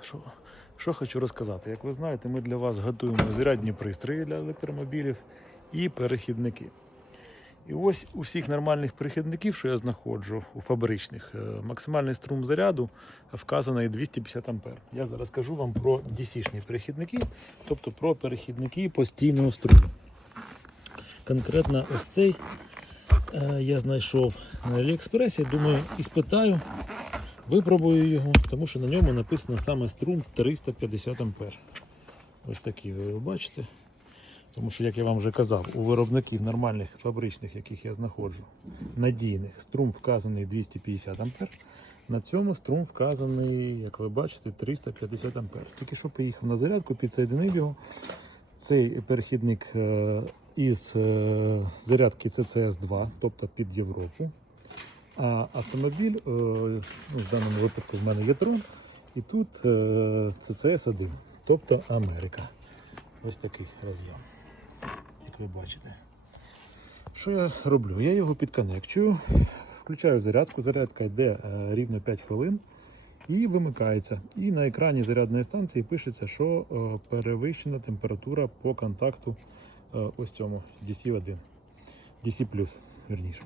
Що, що хочу розказати? Як ви знаєте, ми для вас готуємо зарядні пристрої для електромобілів і перехідники. І ось у всіх нормальних перехідників, що я знаходжу у фабричних, е, максимальний струм заряду вказаний 250 А. Я зараз кажу вам про DC-шні перехідники, тобто про перехідники постійного струму. Конкретно ось цей е, я знайшов на Аліекспресі. Думаю, і спитаю, Випробую його, тому що на ньому написано саме струм 350 А. Ось такий ви бачите. Тому що, як я вам вже казав, у виробників нормальних фабричних, яких я знаходжу, надійних, струм вказаний 250 А. На цьому струм вказаний, як ви бачите, 350 А. Тільки що поїхав на зарядку, підсоєдинив його. Цей перехідник е, із е, зарядки CCS2, тобто під Європу. Автомобіль, е, ну, в даному випадку в мене є трон, і тут е, CCS1, тобто Америка. Ось такий роз'єм, як ви бачите. Що я роблю? Я його підконекчую, включаю зарядку, зарядка йде е, рівно 5 хвилин і вимикається. І на екрані зарядної станції пишеться, що е, перевищена температура по контакту е, ось цьому DC1, DC+, вірніше.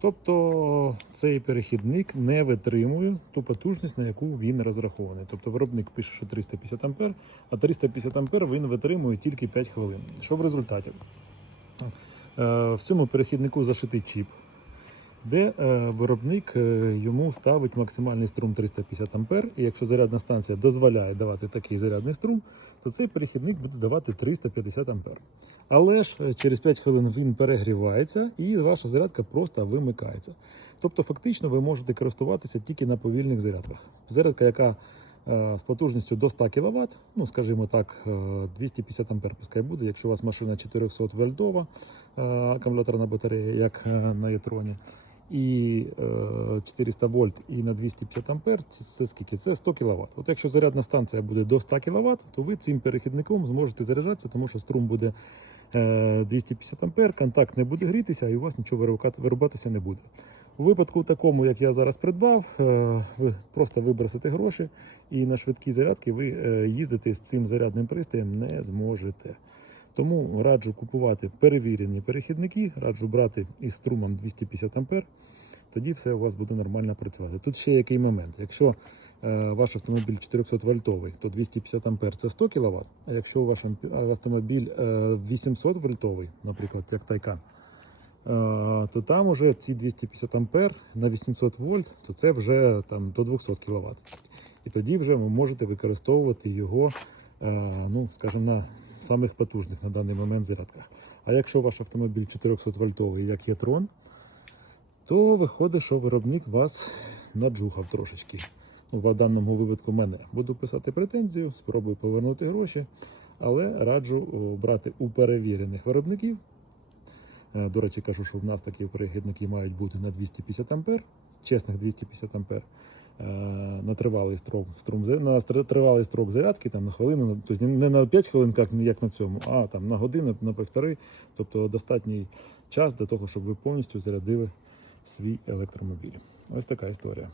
Тобто цей перехідник не витримує ту потужність, на яку він розрахований. Тобто виробник пише, що 350 А, а 350 А він витримує тільки 5 хвилин. Що в результаті? Е, В цьому перехіднику зашитий чіп, де е, виробник е, йому ставить максимальний струм 350 А. І якщо зарядна станція дозволяє давати такий зарядний струм, то цей перехідник буде давати 350 А. Але ж е, через 5 хвилин він перегрівається і ваша зарядка просто вимикається. Тобто, фактично, ви можете користуватися тільки на повільних зарядках. Зарядка, яка з потужністю до 100 кВт, ну скажімо так, е, 250 А пускай буде, якщо у вас машина 400 вольтова акумуляторна батарея, як на Єтроні, і е, 400 вольт і на 250 ампер, це, скільки? Це 100 кВт. От якщо зарядна станція буде до 100 кВт, то ви цим перехідником зможете заряджатися, тому що струм буде е, 250 ампер, контакт не буде грітися, і у вас нічого вирубатися не буде. У випадку такому, як я зараз придбав, е, ви просто вибросите гроші, і на швидкі зарядки ви е, їздити з цим зарядним пристроєм не зможете. Тому раджу купувати перевірені перехідники, раджу брати із струмом 250 А, тоді все у вас буде нормально працювати. Тут ще який момент. Якщо е, ваш автомобіль 400 вольтовий, то 250 А це 100 кВт, а якщо ваш амп- автомобіль е, 800 вольтовий, наприклад, як Тайкан, е, то там уже ці 250 А на 800 вольт, то це вже там до 200 кВт. І тоді вже ви можете використовувати його, е, ну, скажімо, на самих потужних на даний момент зарядках. А якщо ваш автомобіль 400 вольтовий, як є трон, то виходить, що виробник вас наджухав трошечки. Ну, в даному випадку мене. Буду писати претензію, спробую повернути гроші, але раджу брати у перевірених виробників. Е, До речі, кажу, що в нас такі перехідники мають бути на 250 А, чесних 250 А, е, на тривалий строк, струм, на тривалий строк зарядки, там, на хвилину, тобто не на 5 хвилин, як на цьому, а там, на годину, на півтори, тобто достатній час для того, щоб ви повністю зарядили свій електромобіль. Ось така історія.